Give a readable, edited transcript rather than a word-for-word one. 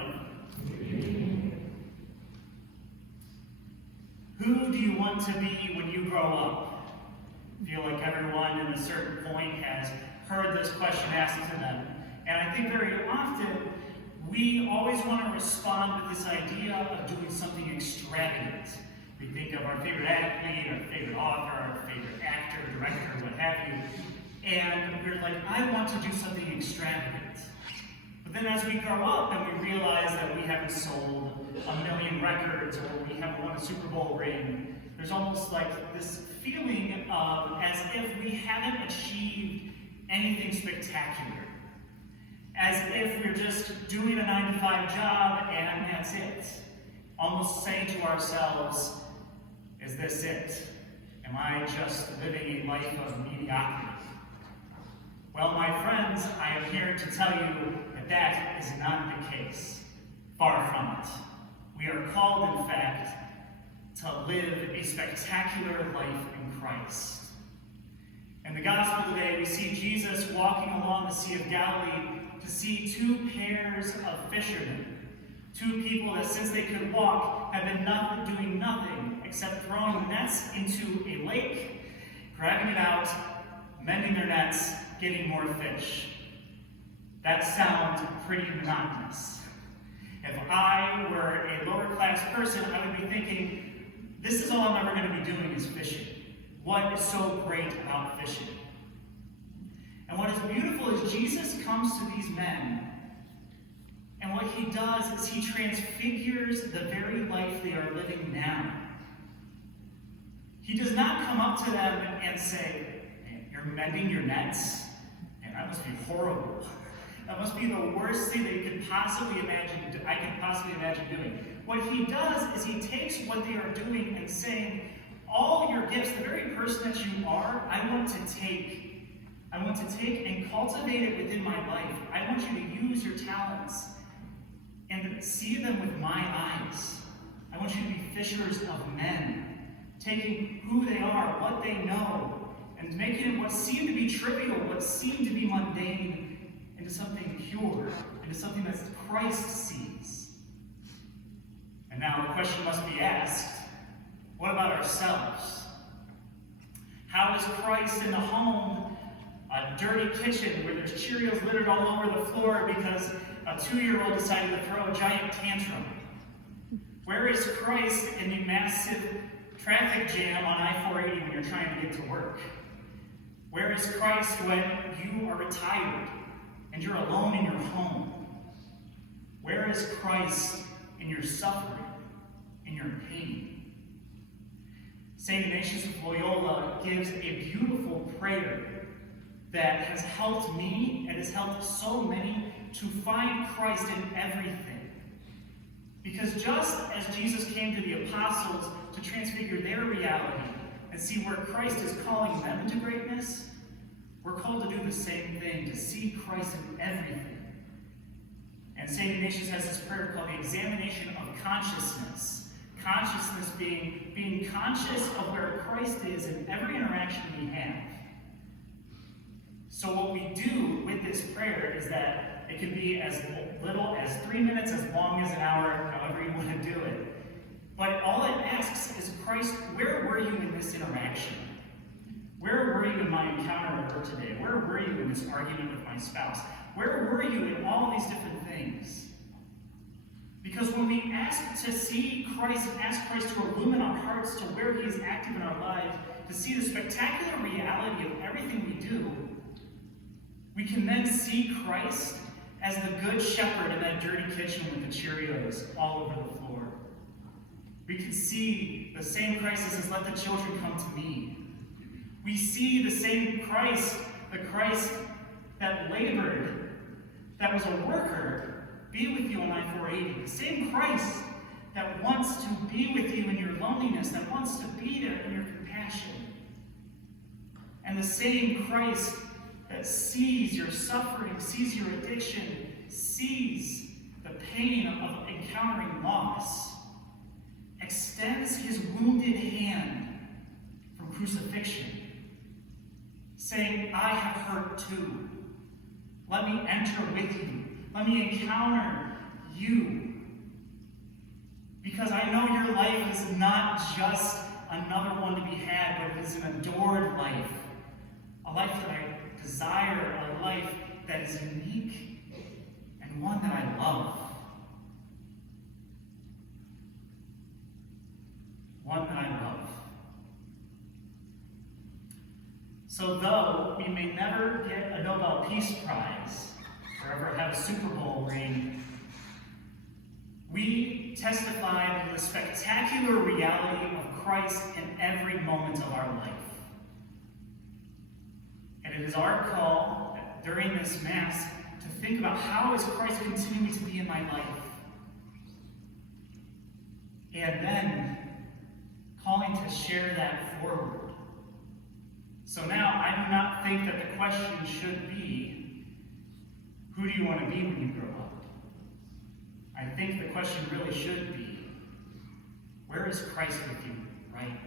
everyone. Who do you want to be when you grow up? I feel like everyone at a certain point has heard this question asked to them. And I think very often we always want to respond with this idea of doing something extravagant. We think of our favorite athlete, our favorite author, our favorite actor, director, what have you. And we're like, I want to do something extravagant. But then as we grow up and we realize that we haven't sold 1 million records or we haven't won a Super Bowl ring, there's almost like this feeling of as if we haven't achieved anything spectacular. As if we're just doing a 9-to-5 job and that's it. Almost saying to ourselves, is this it? Am I just living a life of mediocrity? Well, my friends, I am here to tell you that that is not the case. Far from it. We are called, in fact, to live a spectacular life in Christ. In the gospel today, we see Jesus walking along the Sea of Galilee to see two pairs of fishermen. Two people that, since they could walk, have been doing nothing except throwing nets into a lake, grabbing it out, mending their nets, getting more fish. That sounds pretty monotonous. If I were a lower class person, I would be thinking, this is all I'm ever going to be doing is fishing. What is so great about fishing? And what is beautiful is Jesus comes to these men, and what he does is he transfigures the very life they are living now. He does not come up to them and say, you're mending your nets? Man, that must be horrible. That must be the worst thing that you could possibly imagine, I could possibly imagine doing. What he does is he takes what they are doing and saying, all your gifts, the very person that you are, I want to take and cultivate it within my life. I want you to use your talents and see them with my eyes. I want you to be fishers of men, taking who they are, what they know, and making what seemed to be trivial, what seemed to be mundane, into something pure, into something that Christ sees. And now the question must be asked, what about ourselves? How is Christ in the home, a dirty kitchen where there's Cheerios littered all over the floor because a 2-year-old decided to throw a giant tantrum? Where is Christ in the massive traffic jam on I-480 when you're trying to get to work? Where is Christ when you are retired and you're alone in your home? Where is Christ in your suffering, in your pain? St. Ignatius of Loyola gives a beautiful prayer that has helped me and has helped so many to find Christ in everything. Because just as Jesus came to the apostles to transfigure their reality and see where Christ is calling them to greatness, we're called to do the same thing, to see Christ in everything. And St. Ignatius has this prayer called the examination of consciousness. Consciousness being conscious of where Christ is in every interaction we have. So what we do with this prayer is that it can be as little as 3 minutes, as long as an hour, however you want to do it. But all it asks is, Christ, where were you in this interaction? Where were you in my encounter with her today? Where were you in this argument with my spouse? Where were you in all these different things? Because when we ask to see Christ and ask Christ to illumine our hearts to where he is active in our lives, to see the spectacular reality of everything we do, we can then see Christ as the good shepherd in that dirty kitchen with the Cheerios all over the floor. We can see the same Christ that says, let the children come to me. We see the same Christ, the Christ that labored, that was a worker, be with you on I-480. The same Christ that wants to be with you in your loneliness, that wants to be there in your compassion. And the same Christ that sees your suffering, sees your addiction, sees the pain of encountering loss, extends his wounded hand from crucifixion, saying, I have hurt too. Let me enter with you. Let me encounter you. Because I know your life is not just another one to be had, but it is an adored life. A life that I desire, a life that is unique, and one that I love. One that I love. So though we may never get a Nobel Peace Prize or ever have a Super Bowl ring, we testify to the spectacular reality of Christ in every moment of our life. And it is our call during this Mass to think about how is Christ continuing to be in my life? And then calling to share that forward. So now I do not think that the question should be, who do you want to be when you grow up? I think the question really should be, where is Christ with you right